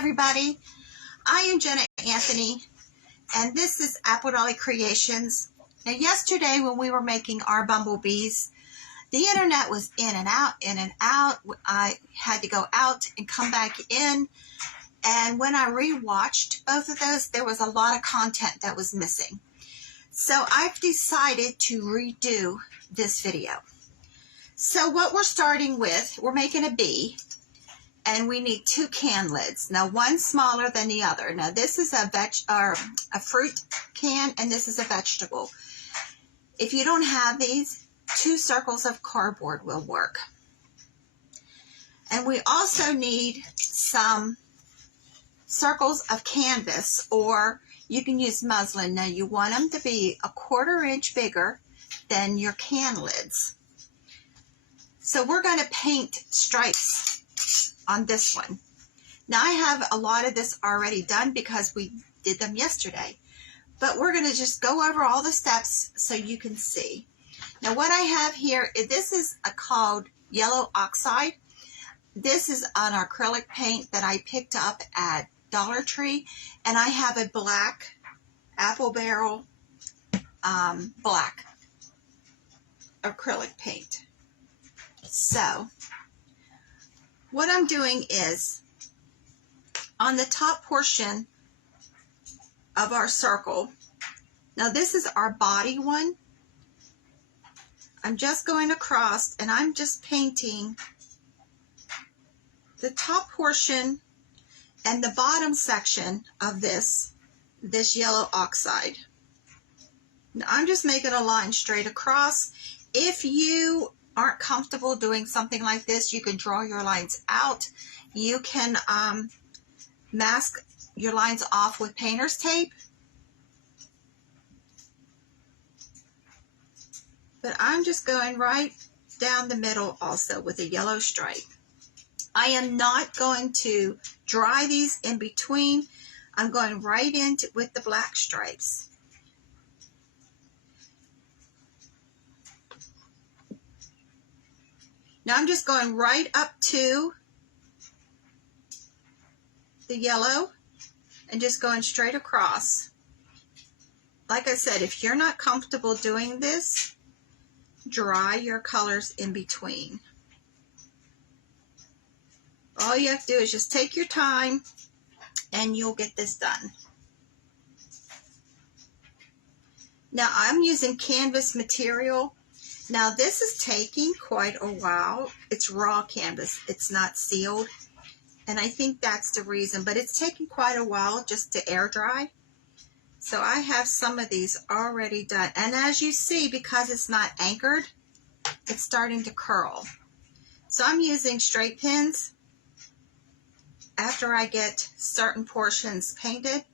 everybody. I am Jenna Anthony, and this is Apple Dolly Creations. Now, yesterday when we were making our bumblebees, the internet was in and out, in and out. I had to go out and come back in, and when I rewatched both of those, there was a lot of content that was missing. So I've decided to redo this video. So what we're starting with, we're making a bee. And we need 2 can lids. Now, one smaller than the other. Now, this is a fruit can, and this is a vegetable. If you don't have these, 2 circles of cardboard will work. And we also need some circles of canvas, or you can use muslin. Now, you want them to be a 1/4 inch bigger than your can lids. So we're going to paint stripes on this one. Now, I have a lot of this already done because we did them yesterday, but we're going to just go over all the steps so you can see. Now, what I have here, this is called yellow oxide. This is an acrylic paint that I picked up at Dollar Tree, and I have a black apple barrel black acrylic paint. So what I'm doing is, on the top portion of our circle, now this is our body one, I'm just going across and I'm just painting the top portion and the bottom section of this yellow oxide. Now I'm just making a line straight across. If you aren't comfortable doing something like this, you can draw your lines out. You can mask your lines off with painter's tape. But I'm just going right down the middle also with a yellow stripe. I am not going to dry these in between. I'm going right into with the black stripes. Now I'm just going right up to the yellow and just going straight across. Like I said, if you're not comfortable doing this, dry your colors in between. All you have to do is just take your time and you'll get this done. Now I'm using canvas material. Now this is taking quite a while. It's raw canvas. It's not sealed. And I think that's the reason. But it's taking quite a while just to air dry. So I have some of these already done. And as you see, because it's not anchored, it's starting to curl. So I'm using straight pins after I get certain portions painted.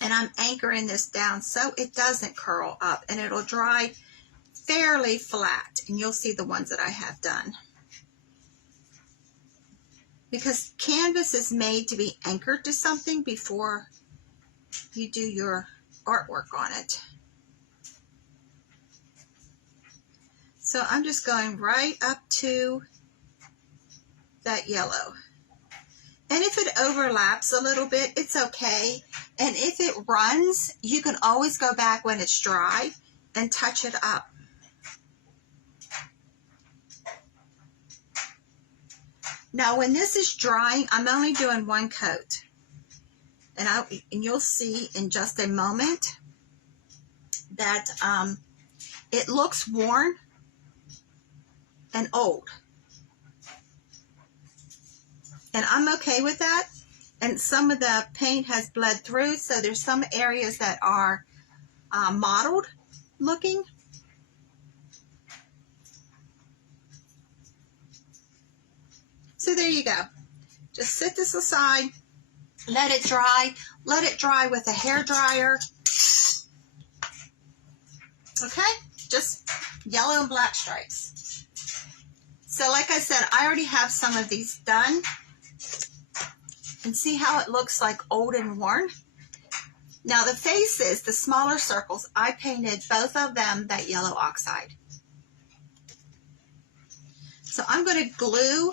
And I'm anchoring this down so it doesn't curl up. And it'll dry fairly flat, and you'll see the ones that I have done. Because canvas is made to be anchored to something before you do your artwork on it. So I'm just going right up to that yellow. And if it overlaps a little bit, it's okay. And if it runs, you can always go back when it's dry and touch it up. Now, when this is drying, I'm only doing 1 coat. And you'll see in just a moment that it looks worn and old. And I'm okay with that. And some of the paint has bled through, so there's some areas that are mottled looking. So there you go. Just set this aside, let it dry. Let it dry with a hair dryer. Okay? Just yellow and black stripes. So like I said, I already have some of these done. And see how it looks like old and worn? Now the faces, the smaller circles, I painted both of them that yellow oxide. So I'm going to glue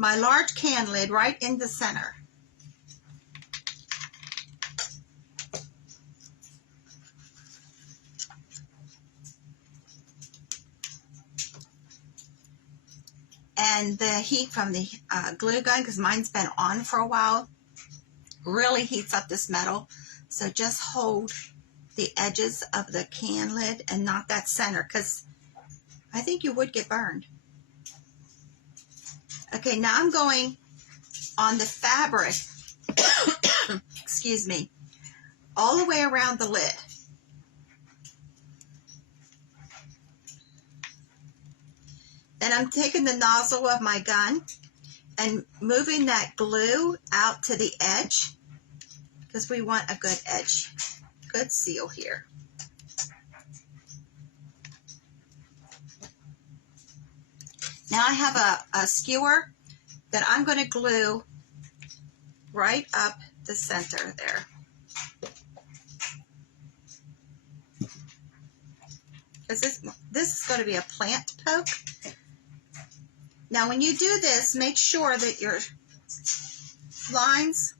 my large can lid right in the center. And the heat from the glue gun, because mine's been on for a while, really heats up this metal. So just hold the edges of the can lid and not that center, because I think you would get burned. Okay, now I'm going on the fabric, excuse me, all the way around the lid. Then I'm taking the nozzle of my gun and moving that glue out to the edge, because we want a good edge, good seal here. Now I have a skewer that I'm going to glue right up the center there. Because this is going to be a plant poke. Now when you do this, make sure that your lines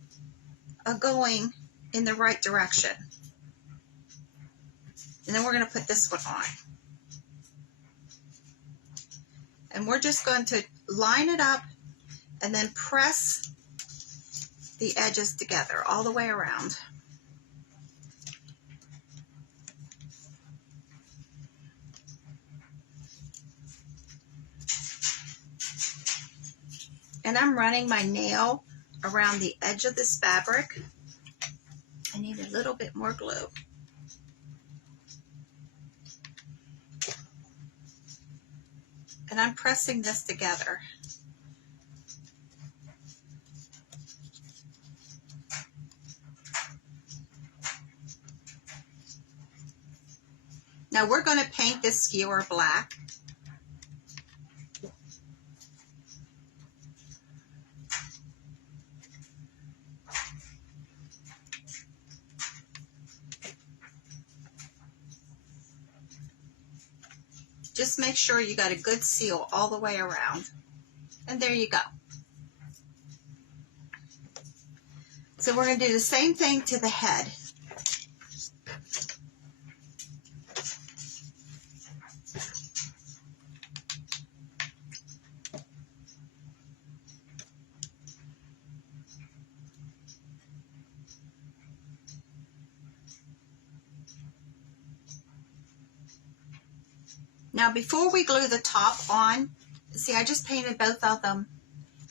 are going in the right direction. And then we're going to put this one on. And we're just going to line it up and then press the edges together all the way around. And I'm running my nail around the edge of this fabric. I need a little bit more glue. And I'm pressing this together. Now we're going to paint this skewer black. Just make sure you got a good seal all the way around. And there you go. So we're going to do the same thing to the head. Now before we glue the top on, see I just painted both of them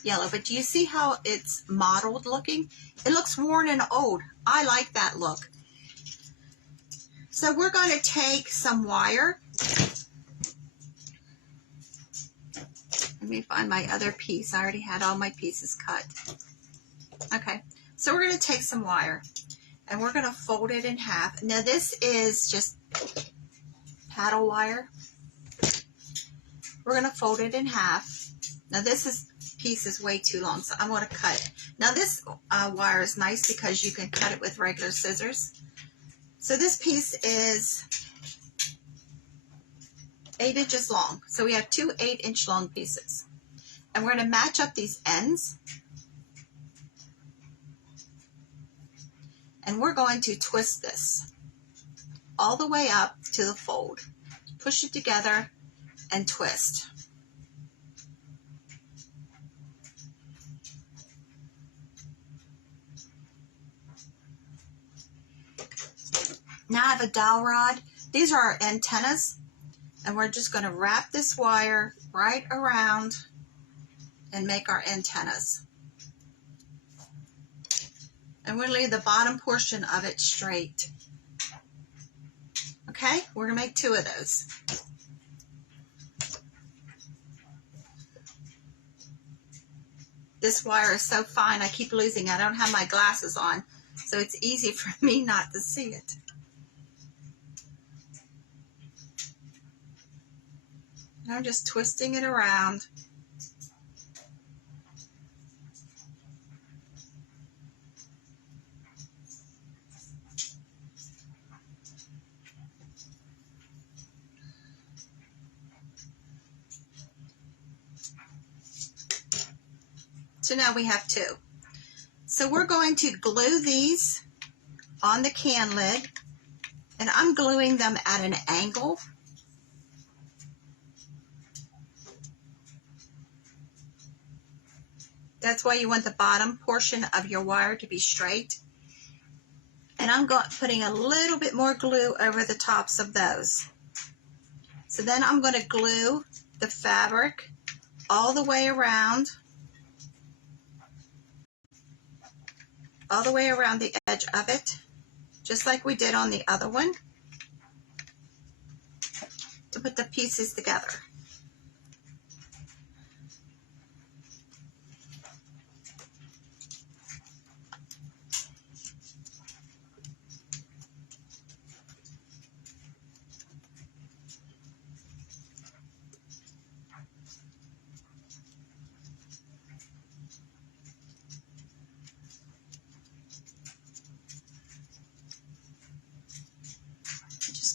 yellow, but do you see how it's mottled looking? It looks worn and old. I like that look. So we're going to take some wire. Let me find my other piece. I already had all my pieces cut. Okay, so we're going to take some wire and we're going to fold it in half. Now this is just paddle wire. We're going to fold it in half. Now this piece is way too long, so I'm going to cut it. Now this wire is nice because you can cut it with regular scissors. So this piece is 8 inches long. So we have two 8-inch long pieces. And we're going to match up these ends. And we're going to twist this all the way up to the fold. Push it together and twist. Now I have a dowel rod. These are our antennas. And we're just going to wrap this wire right around and make our antennas. And we'll leave the bottom portion of it straight. Okay, we're going to make 2 of those. This wire is so fine, I keep losing it. I don't have my glasses on, so it's easy for me not to see it. And I'm just twisting it around. So now we have 2. So we're going to glue these on the can lid, and I'm gluing them at an angle. That's why you want the bottom portion of your wire to be straight. And I'm putting a little bit more glue over the tops of those. So then I'm going to glue the fabric all the way around the edge of it, just like we did on the other one, to put the pieces together.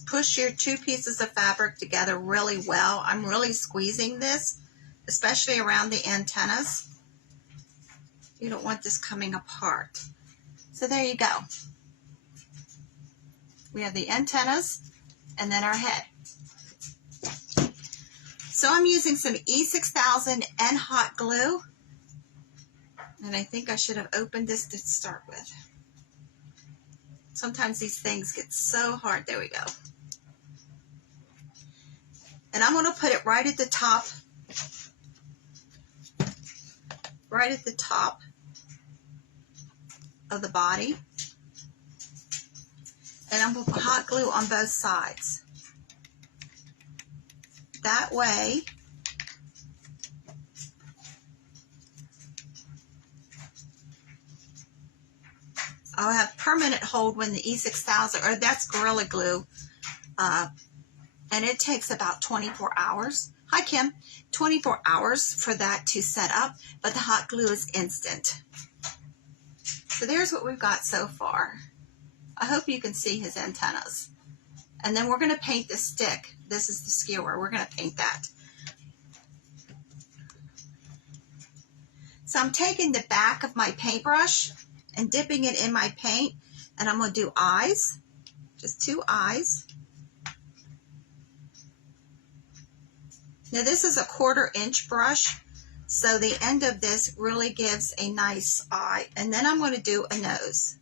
Push your 2 pieces of fabric together really well. I'm really squeezing this, especially around the antennas. You don't want this coming apart. So there you go. We have the antennas and then our head. So I'm using some E6000 and hot glue. And I think I should have opened this to start with. Sometimes these things get so hard. There we go. And I'm going to put it right at the top of the body. And I'm going to put hot glue on both sides. That way, I'll have permanent hold when the E6000, or that's Gorilla Glue, and it takes about 24 hours. Hi, Kim. 24 hours for that to set up, but the hot glue is instant. So there's what we've got so far. I hope you can see his antennas. And then we're going to paint the stick. This is the skewer. We're going to paint that. So I'm taking the back of my paintbrush and dipping it in my paint, and I'm going to do eyes, just 2 eyes. Now this is a 1/4 inch brush, so the end of this really gives a nice eye. And then I'm going to do a nose.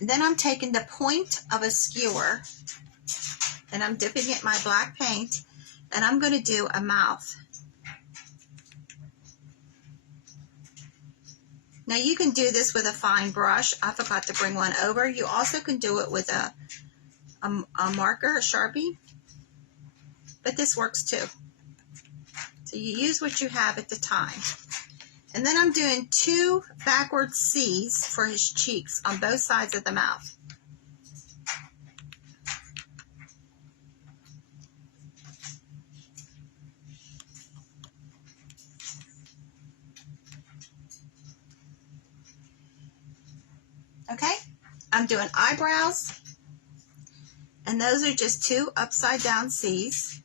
And then I'm taking the point of a skewer and I'm dipping it in my black paint, and I'm going to do a mouth. Now you can do this with a fine brush. I forgot to bring one over. You also can do it with a marker, a Sharpie, but this works too. So you use what you have at the time. And then I'm doing 2 backward C's for his cheeks on both sides of the mouth. Okay, I'm doing eyebrows, and those are just 2 upside down C's.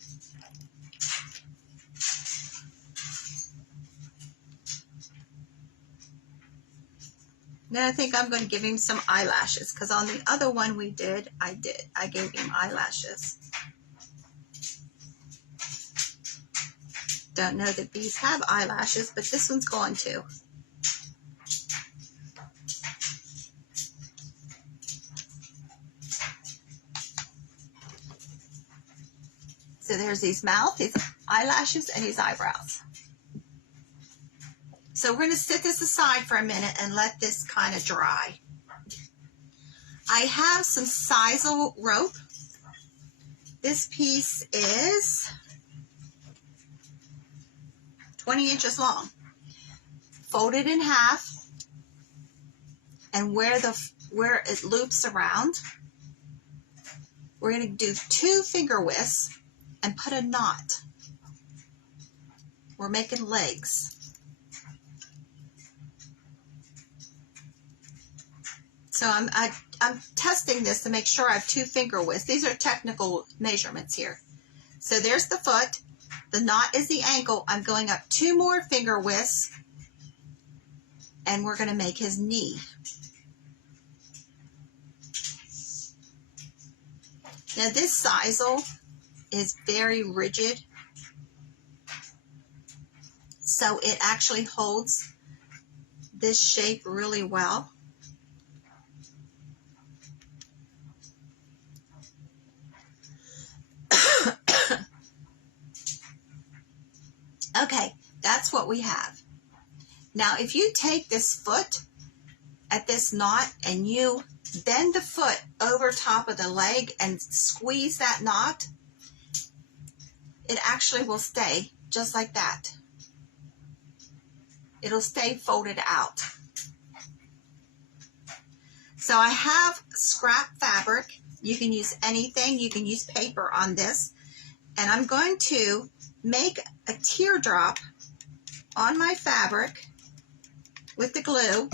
Then I think I'm going to give him some eyelashes, because on the other one I gave him eyelashes. Don't know that these have eyelashes, but this one's going to. So there's his mouth, his eyelashes, and his eyebrows. So we're going to set this aside for a minute and let this kind of dry. I have some sisal rope. This piece is 20 inches long. Fold it in half, and where it loops around, we're going to do 2 finger widths and put a knot. We're making legs. So I'm testing this to make sure I have 2 finger widths. These are technical measurements here. So there's the foot. The knot is the ankle. I'm going up 2 more finger widths, and we're going to make his knee. Now this sisal is very rigid, so it actually holds this shape really well. Okay, that's what we have. Now if you take this foot at this knot and you bend the foot over top of the leg and squeeze that knot, it actually will stay just like that. It'll stay folded out. So I have scrap fabric. You can use anything. You can use paper on this. And I'm going to make a teardrop on my fabric with the glue.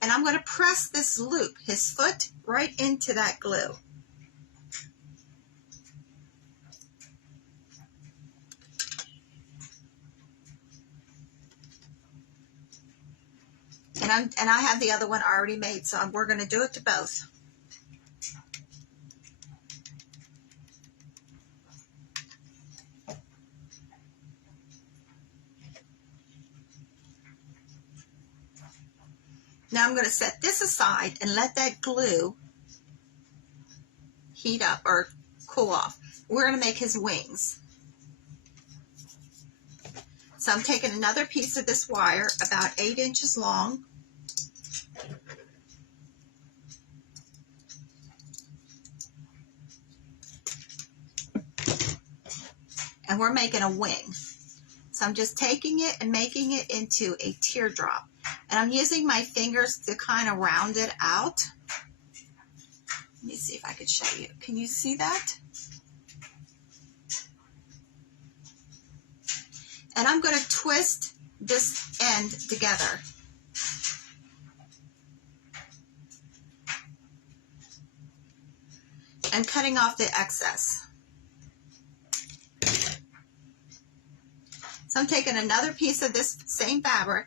And I'm going to press this loop, his foot, right into that glue. And I have the other one already made, so we're going to do it to both. Now I'm going to set this aside and let that glue heat up or cool off. We're going to make his wings. So I'm taking another piece of this wire about 8 inches long. And we're making a wing. So I'm just taking it and making it into a teardrop. And I'm using my fingers to kind of round it out. Let me see if I could show you. Can you see that? And I'm going to twist this end together. And cutting off the excess. So I'm taking another piece of this same fabric,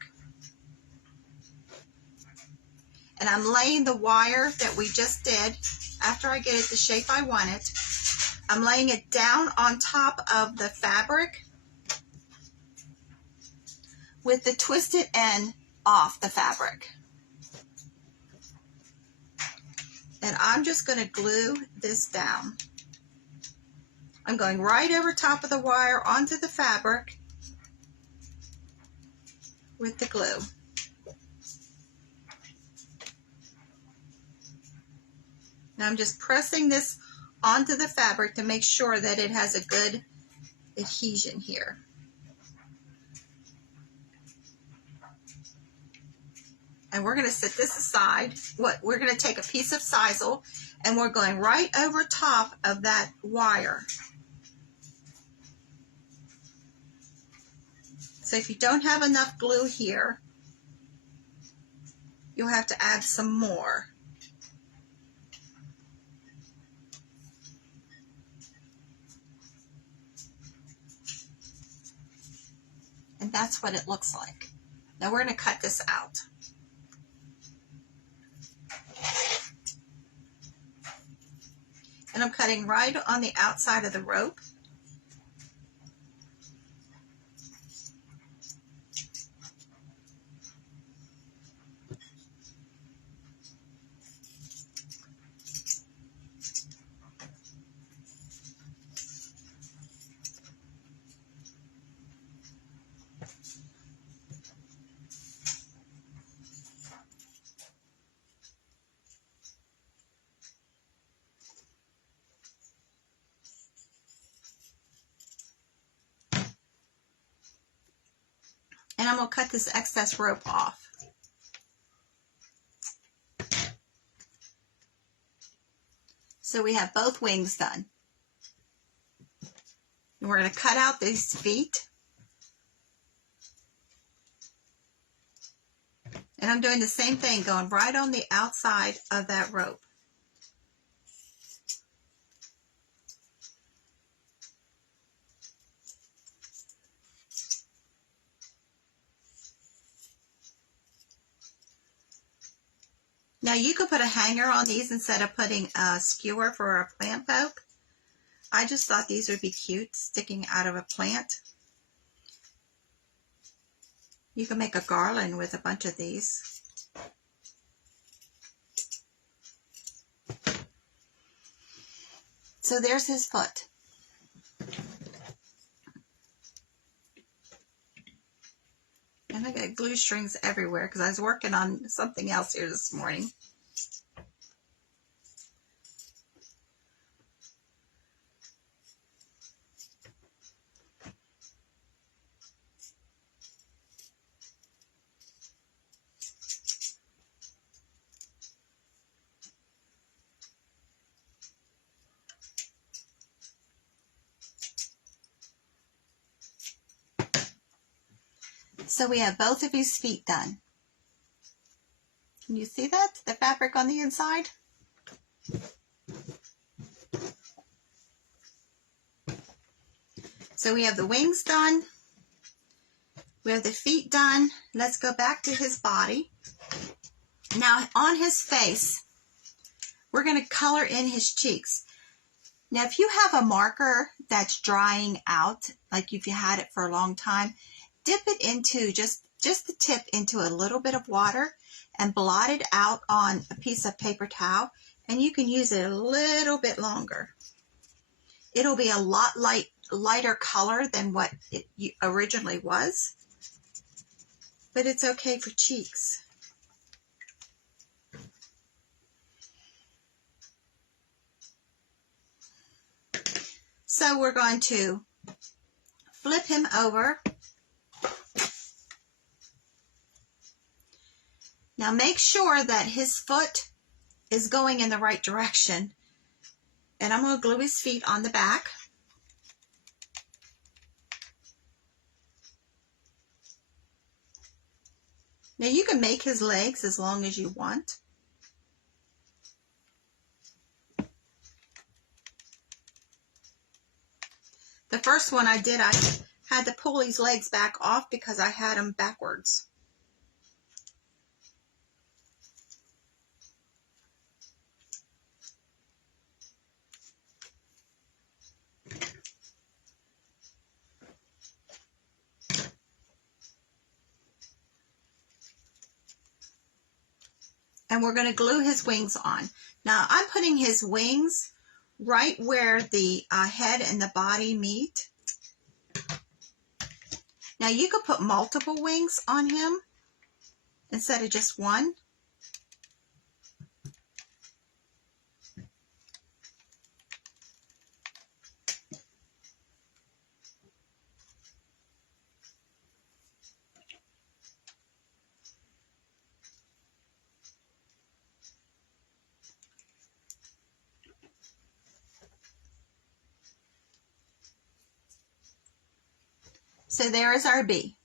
and I'm laying the wire that we just did, after I get it the shape I want it, I'm laying it down on top of the fabric with the twisted end off the fabric. And I'm just going to glue this down. I'm going right over top of the wire onto the fabric with the glue. Now I'm just pressing this onto the fabric to make sure that it has a good adhesion here. And we're going to set this aside. We're going to take a piece of sisal and we're going right over top of that wire. So if you don't have enough glue here, you'll have to add some more. And that's what it looks like. Now we're going to cut this out. And I'm cutting right on the outside of the rope. And I'm going to cut this excess rope off. So we have both wings done. And we're going to cut out these feet. And I'm doing the same thing, going right on the outside of that rope. Now you could put a hanger on these instead of putting a skewer for a plant poke. I just thought these would be cute sticking out of a plant. You can make a garland with a bunch of these. So there's his foot. And I got glue strings everywhere because I was working on something else here this morning. So we have both of his feet done. Can you see that? The fabric on the inside? So we have the wings done. We have the feet done. Let's go back to his body. Now on his face, we're going to color in his cheeks. Now if you have a marker that's drying out, like if you had it for a long time, dip it into just the tip into a little bit of water and blot it out on a piece of paper towel, and you can use it a little bit longer. It'll be a lot lighter color than what it originally was, but it's okay for cheeks. So we're going to flip him over. Now make sure that his foot is going in the right direction. And I'm going to glue his feet on the back. Now you can make his legs as long as you want. The first one I did, I had to pull his legs back off because I had them backwards. And we're going to glue his wings on. Now I'm putting his wings right where the head and the body meet. Now you could put multiple wings on him instead of just one. So there is our bee.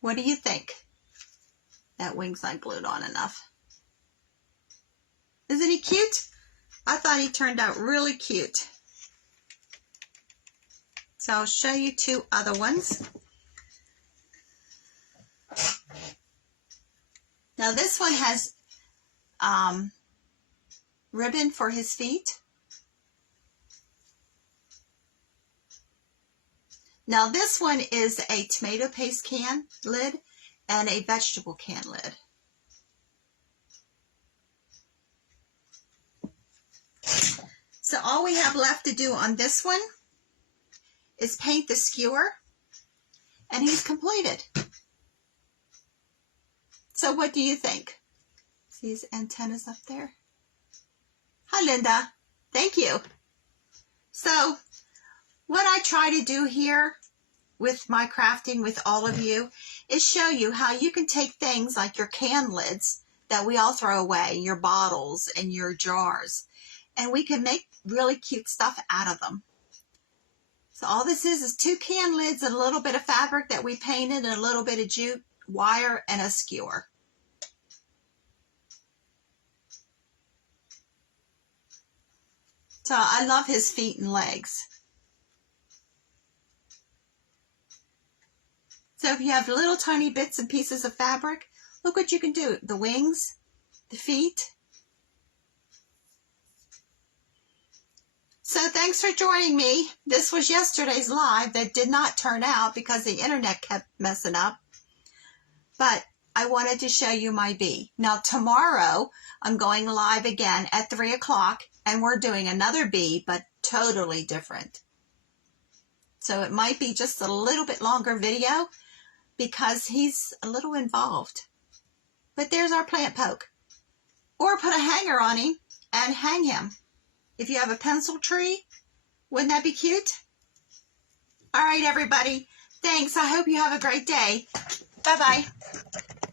What do you think? That wing's not glued on enough. Isn't he cute? I thought he turned out really cute. So I'll show you two other ones. Now this one has ribbon for his feet. Now this one is a tomato paste can lid and a vegetable can lid. So all we have left to do on this one is paint the skewer, and he's completed. So what do you think? See his antennas up there? Hi, Linda. Thank you. So what I try to do here with my crafting with all of you is show you how you can take things like your can lids that we all throw away, your bottles and your jars, and we can make really cute stuff out of them. So all this is two can lids and a little bit of fabric that we painted and a little bit of jute wire and a skewer. So I love his feet and legs. So if you have little tiny bits and pieces of fabric, look what you can do. The wings, the feet. So thanks for joining me. This was yesterday's live that did not turn out because the internet kept messing up. But I wanted to show you my bee. Now tomorrow I'm going live again at 3 o'clock and we're doing another bee, but totally different. So it might be just a little bit longer video because he's a little involved. But there's our plant poke. Or put a hanger on him and hang him. If you have a pencil tree, wouldn't that be cute? All right, everybody. Thanks. I hope you have a great day. Bye-bye.